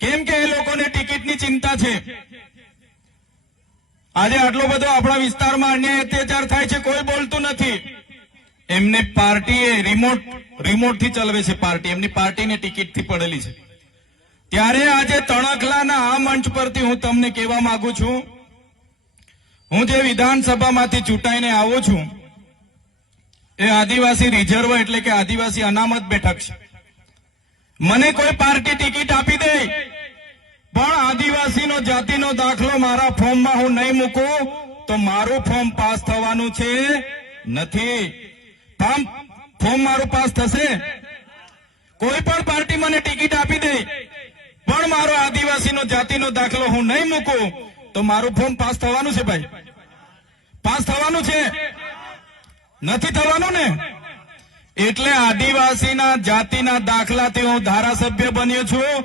કેમ કે એ લોકોને ટિકિટની ચિંતા છે। આજે આટલો બધો આપણા વિસ્તારમાં અન્યાય અત્યાચાર થાય છે, કોઈ બોલતું નથી। એમને પાર્ટીએ રિમોટથી ચલાવે છે પાર્ટી, એમની પાર્ટીને ટિકિટથી પડેલી છે। ત્યારે આજે તણખલાના આ મંચ પરથી હું તમને કહેવા માંગુ છું, હું જે વિધાનસભામાંથી ચૂંટાઈને આવું છું એ આદિવાસી રિઝર્વ એટલે કે આદિવાસી અનામત બેઠક છે। મને કોઈ પાર્ટી ટિકિટ આપી દે પણ આદિવાસીનો જાતિનો દાખલો મારા ફોર્મમાં હું નહીં મૂકું તો મારું ફોર્મ પાસ થવાનું છે નથી। ફોર્મ મારું પાસ થશે? કોઈ પણ પાર્ટી મને ટિકિટ આપી દે પણ મારો આદિવાસીનો જાતિનો દાખલો હું નહીં મૂકું તો મારું ફોર્મ પાસ થવાનું છે ભાઈ? પાસ થવાનું છે? નથી થવાનું ને। એટલે આદિવાસીના જાતિના દાખલાથી હું ધારાસભ્ય બન્યો છું।